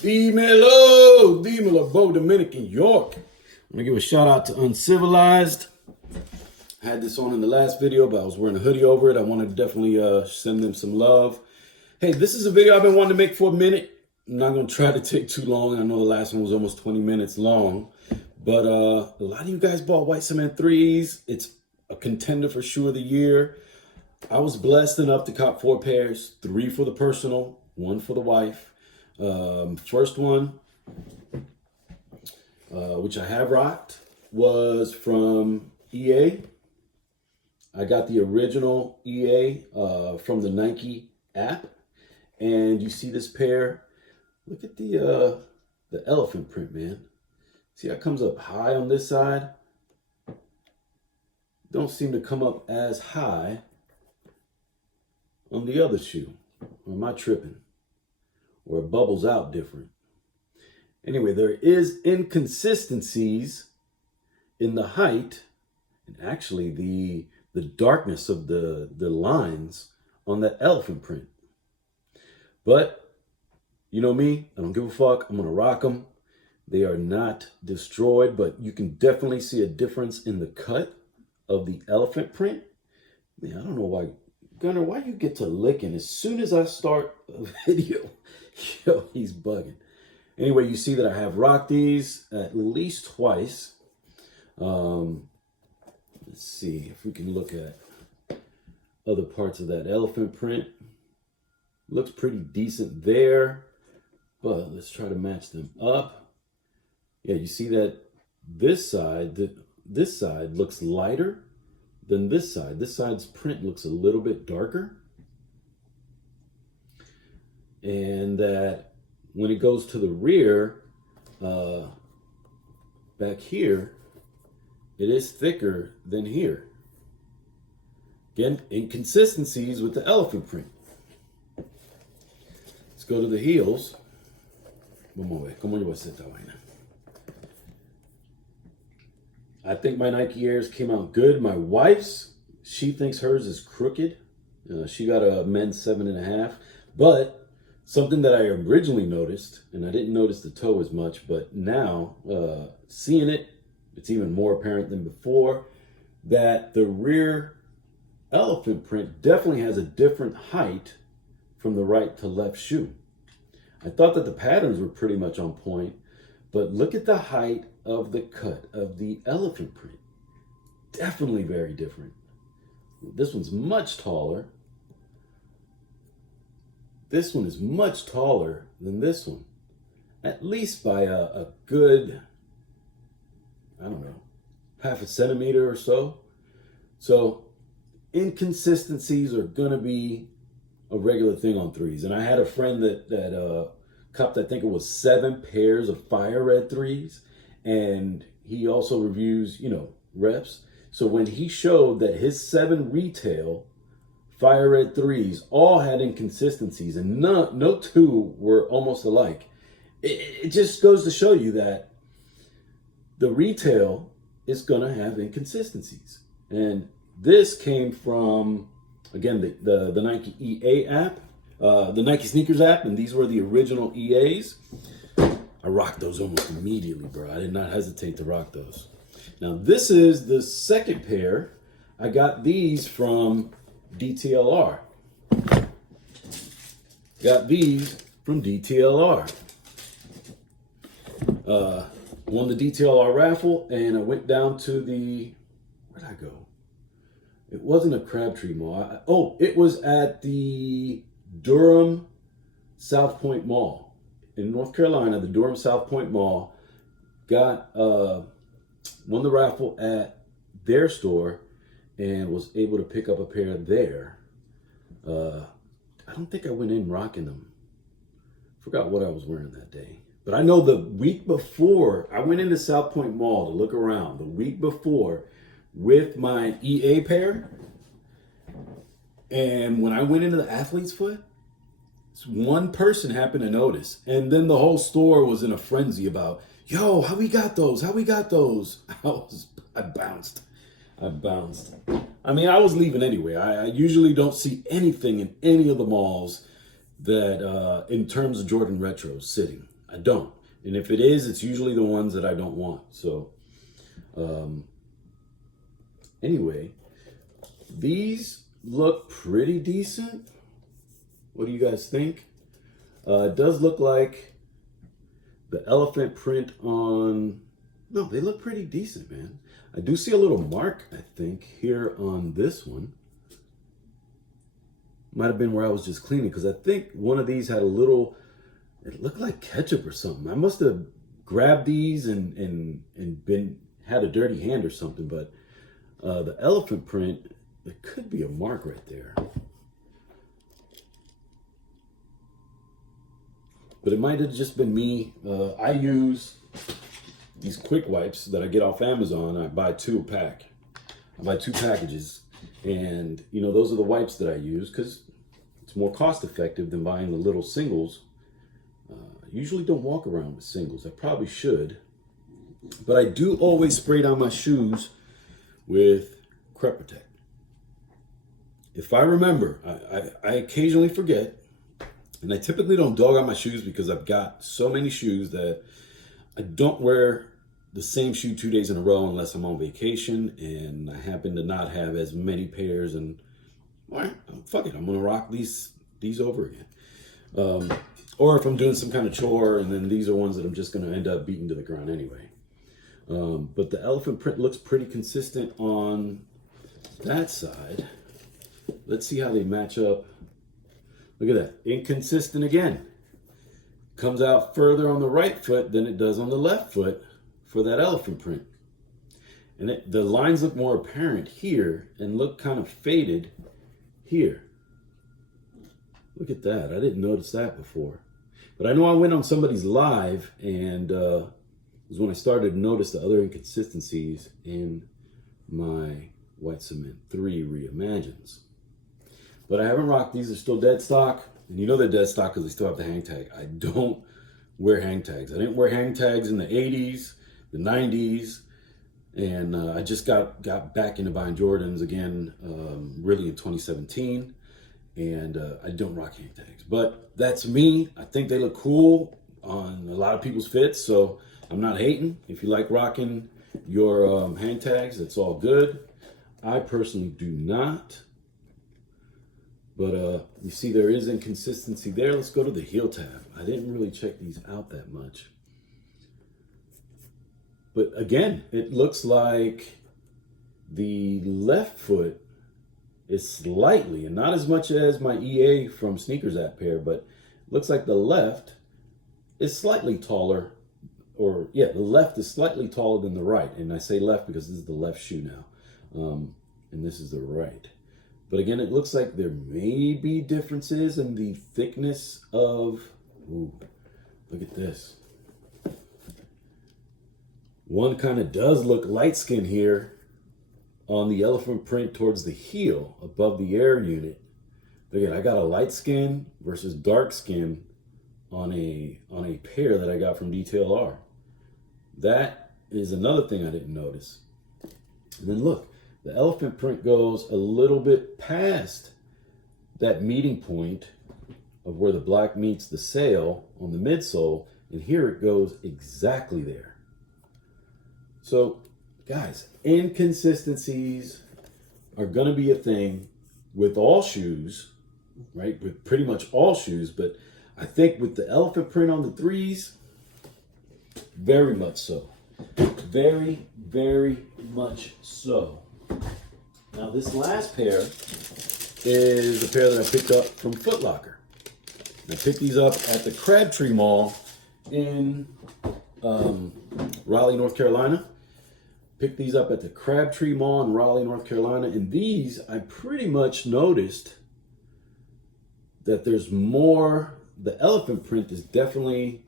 Dímelo, Bo Dominican York. I'm gonna give a shout out to Uncivilized. I had this on in the last video, but I was wearing a hoodie over it. I want to definitely send them some love. Hey, this is a video I've been wanting to make for a minute. I'm not gonna try to take too long. I know the last one was almost 20 minutes long, but a lot of you guys bought white cement 3s. It's a contender for shoe of the year. I was blessed enough to cop 4 pairs, 3 for the personal, 1 for the wife. First one, which I have rocked, was from EA. I got the original EA from the Nike app, and you see this pair. Look at the elephant print, man. See how it comes up high on this side? Don't seem to come up as high on the other shoe. Or am I tripping? Or it bubbles out different. Anyway, there is inconsistencies in the height and actually the darkness of the lines on that elephant print. But you know me, I don't give a fuck. I'm gonna rock them. They are not destroyed, but you can definitely see a difference in the cut of the elephant print. Man, I don't know why, Gunner, why you get to licking as soon as I start a video? Yo, he's bugging. Anyway, you see that I have rocked these at least twice. Let's see if we can look at other parts of that elephant print. Looks pretty decent there, but let's try to match them up. Yeah, you see that this side looks lighter than this side. This side's print looks a little bit darker. And that when it goes to the rear, back here, it is thicker than here. Again, inconsistencies with the elephant print. Let's go to the heels. Vamos a ver, ¿cómo yo voy a hacer esta vaina? I think my Nike Airs came out good. My wife's, she thinks hers is crooked. She got a men's 7.5, but something that I originally noticed, and I didn't notice the toe as much, but now seeing it, it's even more apparent than before, that the rear elephant print definitely has a different height from the right to left shoe. I thought that the patterns were pretty much on point, but look at the height of the cut of the elephant print. Definitely very different. This one's much taller. This one is much taller than this one, at least by a good, I don't know, 0.5 centimeter or so. So inconsistencies are gonna be a regular thing on 3s. And I had a friend that copped, I think it was 7 pairs of fire red 3s. And he also reviews, reps. So when he showed that his 7 retail fire red 3s all had inconsistencies and no 2 were almost alike, it just goes to show you that the retail is gonna have inconsistencies. And this came from, again, the Nike EA app, the Nike sneakers app, and these were the original EAs. I rocked those almost immediately, bro. I did not hesitate to rock those. Now, this is the second pair. I got these from DTLR. Got these from DTLR. Won the DTLR raffle, and I went down to the, where'd I go? It wasn't a Crabtree Mall. It was at the Durham South Point Mall in North Carolina. The Durham South Point Mall got won the raffle at their store and was able to pick up a pair there. I don't think I went in rocking them. Forgot what I was wearing that day. But I know the week before, I went into South Point Mall to look around. The week before, with my EA pair, and when I went into the athlete's foot, one person happened to notice, and then the whole store was in a frenzy about, yo, how we got those? I bounced. I mean, I was leaving anyway. I usually don't see anything in any of the malls that, in terms of Jordan Retros, sitting. I don't. And if it is, it's usually the ones that I don't want. So anyway, these look pretty decent. What do you guys think? It does look like the elephant print on, no, they look pretty decent, man. I do see a little mark, I think, here on this one. Might have been where I was just cleaning, because I think one of these had a little, it looked like ketchup or something. I must have grabbed these and had a dirty hand or something, but the elephant print, it could be a mark right there. But it might have just been me. I use these quick wipes that I get off Amazon. I buy 2 a pack. I buy 2 packages. And, you know, those are the wipes that I use because it's more cost effective than buying the little singles. I usually don't walk around with singles. I probably should. But I do always spray down my shoes with Crep Protect. If I remember, I occasionally forget. And I typically don't dog on my shoes because I've got so many shoes that I don't wear the same shoe 2 days in a row unless I'm on vacation and I happen to not have as many pairs, and all right, fuck it, I'm gonna rock these over again. Or if I'm doing some kind of chore, and then these are ones that I'm just gonna end up beating to the ground anyway. But the elephant print looks pretty consistent on that side. Let's see how they match up. Look at that, inconsistent again. Comes out further on the right foot than it does on the left foot for that elephant print. And the lines look more apparent here and look kind of faded here. Look at that, I didn't notice that before. But I know I went on somebody's live, and it was when I started to notice the other inconsistencies in my White Cement 3 Reimagines. But I haven't rocked these. They're still dead stock. And you know they're dead stock because they still have the hang tag. I don't wear hang tags. I didn't wear hang tags in the 80s, the 90s. And I just got back into buying Jordans again, really in 2017. And I don't rock hang tags. But that's me. I think they look cool on a lot of people's fits. So I'm not hating. If you like rocking your hang tags, that's all good. I personally do not. But you see there is inconsistency there. Let's go to the heel tab. I didn't really check these out that much. But again, it looks like the left foot is slightly, and not as much as my EA from Sneakers App pair, but it looks like the left is slightly taller, or yeah, the left is slightly taller than the right. And I say left because this is the left shoe now, and this is the right. But again, it looks like there may be differences in the thickness of, ooh, look at this. One kind of does look light skin here on the elephant print towards the heel above the air unit. But again, I got a light skin versus dark skin on a pair that I got from DTLR. That is another thing I didn't notice. And then look. The elephant print goes a little bit past that meeting point of where the black meets the sail on the midsole, and here it goes exactly there. So, guys, inconsistencies are going to be a thing with all shoes, right? With pretty much all shoes, but I think with the elephant print on the 3s, very much so. Very, very much so. Now this last pair is a pair that I picked up from Foot Locker. I picked these up at the Crabtree Mall in Raleigh, North Carolina. Picked these up at the Crabtree Mall in Raleigh, North Carolina. And these, I pretty much noticed that there's more, the elephant print is definitely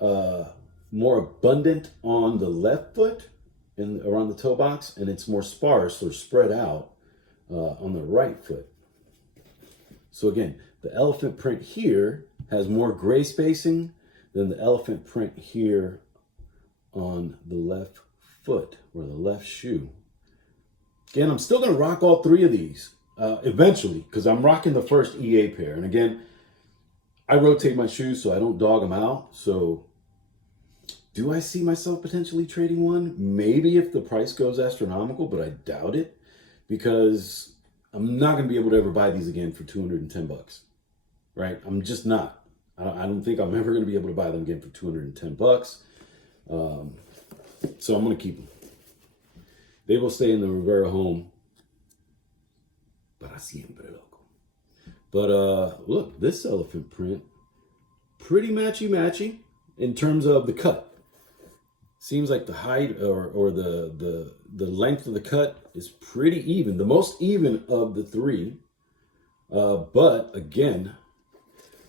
more abundant on the left foot and around the toe box, and it's more sparse or spread out on the right foot. So again, the elephant print here has more gray spacing than the elephant print here on the left foot or the left shoe. Again, I'm still going to rock all 3 of these eventually because I'm rocking the first EA pair. And again, I rotate my shoes so I don't dog them out. So do I see myself potentially trading one? Maybe if the price goes astronomical, but I doubt it because I'm not going to be able to ever buy these again for 210 bucks, right? I'm just not. I don't think I'm ever going to be able to buy them again for 210 bucks. So I'm going to keep them. They will stay in the Rivera home para siempre, loco. But look, this elephant print, pretty matchy-matchy in terms of the cut. Seems like the height or the length of the cut is pretty even. The most even of the three. But again,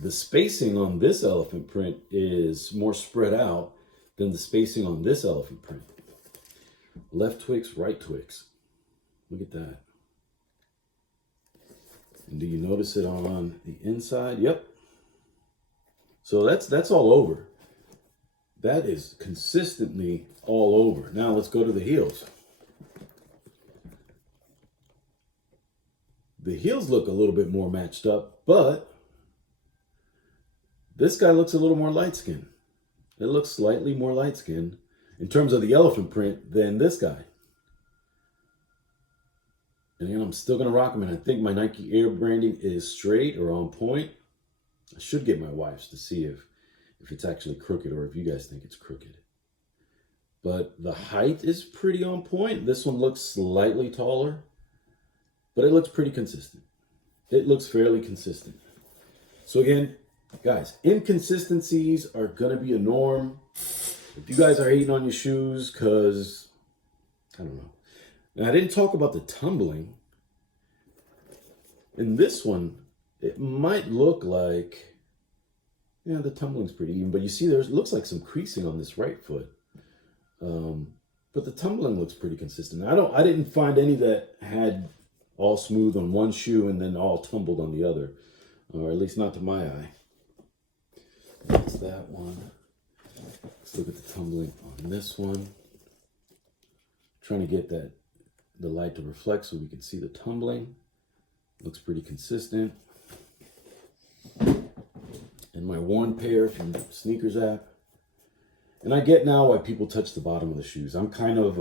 the spacing on this elephant print is more spread out than the spacing on this elephant print. Left Twix, right Twix. Look at that. And do you notice it on the inside? Yep. So that's all over. That is consistently all over. Now let's go to the heels. The heels look a little bit more matched up, but this guy looks a little more light-skinned. It looks slightly more light-skinned in terms of the elephant print than this guy. And again, I'm still going to rock them, and I think my Nike Air branding is straight or on point. I should get my wife's to see if it's actually crooked or if you guys think it's crooked. But the height is pretty on point. This one looks slightly taller, but it looks pretty consistent. It looks fairly consistent. So again, guys, inconsistencies are going to be a norm. If you guys are hating on your shoes because, I don't know. Now, I didn't talk about the tumbling. In this one, it might look like, yeah, the tumbling's pretty even. But you see, there looks like some creasing on this right foot. But the tumbling looks pretty consistent. I didn't find any that had all smooth on one shoe and then all tumbled on the other. Or at least not to my eye. That's that one. Let's look at the tumbling on this one. Trying to get the light to reflect so we can see the tumbling. Looks pretty consistent. And my worn pair from the Sneakers app. And I get now why people touch the bottom of the shoes. I'm kind of,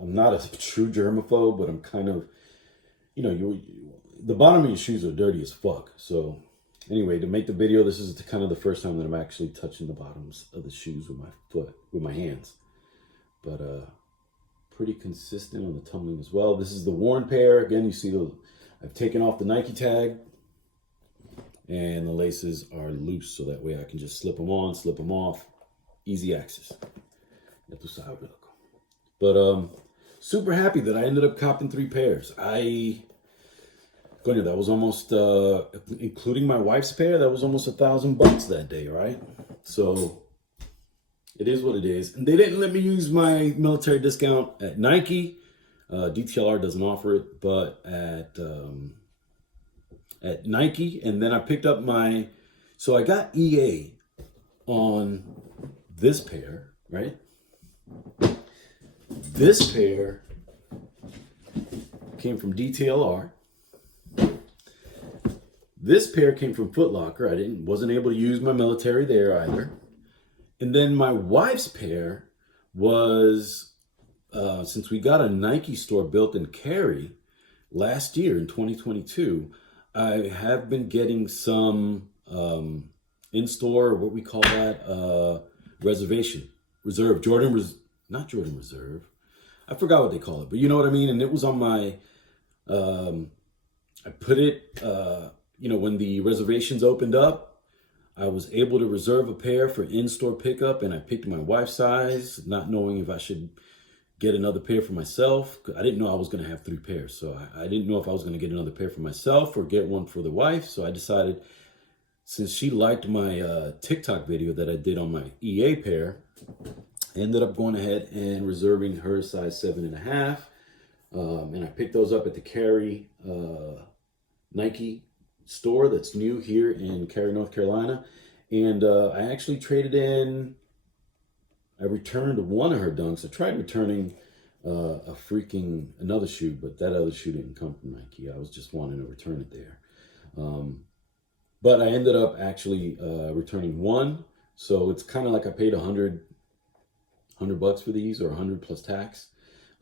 I'm not a true germaphobe, but I'm kind of, you know, the bottom of your shoes are dirty as fuck. So anyway, to make the video, this is kind of the first time that I'm actually touching the bottoms of the shoes with my foot, with my hands. But pretty consistent on the tumbling as well. This is the worn pair. Again, you see I've taken off the Nike tag. And the laces are loose, so that way I can just slip them on, slip them off. Easy access. But super happy that I ended up copping 3 pairs. That was almost, including my wife's pair, that was almost $1,000 that day, right? So it is what it is. And they didn't let me use my military discount at Nike. DTLR doesn't offer it, but at Nike. And then I picked up so I got EA on this pair, right? This pair came from DTLR. This pair came from Foot Locker. Wasn't able to use my military there either. And then my wife's pair was, since we got a Nike store built in Cary last year in 2022, I have been getting some in-store, what we call that, reserve, not Jordan Reserve. I forgot what they call it, but you know what I mean? And it was on my, I put it, when the reservations opened up, I was able to reserve a pair for in-store pickup, and I picked my wife's size, not knowing if I should get another pair for myself. I didn't know I was going to have 3 pairs, so I didn't know if I was going to get another pair for myself or get one for the wife. So I decided, since she liked my TikTok video that I did on my EA pair, I ended up going ahead and reserving her size 7.5. And I picked those up at the Cary Nike store that's new here in Cary, North Carolina. And I actually traded in, I returned one of her dunks. I tried returning another shoe, but that other shoe didn't come from Nike. I was just wanting to return it there. But I ended up actually returning one. So it's kind of like I paid $100 for these, or 100 plus tax.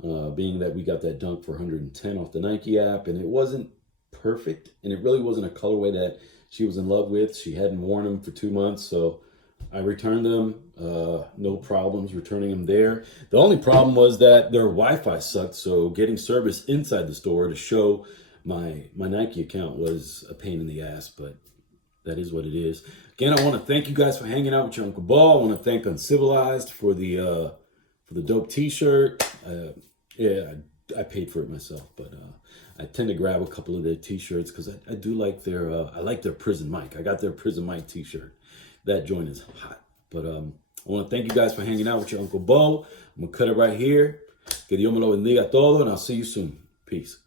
Being that we got that dunk for 110 off the Nike app, and it wasn't perfect, and it really wasn't a colorway that she was in love with. She hadn't worn them for 2 months, so I returned them. No problems returning them there. The only problem was that their Wi-Fi sucked, so getting service inside the store to show my Nike account was a pain in the ass, but that is what it is. Again, I want to thank you guys for hanging out with your Uncle Ball. I want to thank Uncivilized for the dope T-shirt. Yeah, I paid for it myself, but I tend to grab a couple of their T-shirts because I do like their I like their Prison Mike. I got their Prison Mike T-shirt. That joint is hot. But I want to thank you guys for hanging out with your Uncle Bo. I'm gonna cut it right here. Que Dios me lo bendiga todo, and I'll see you soon. Peace.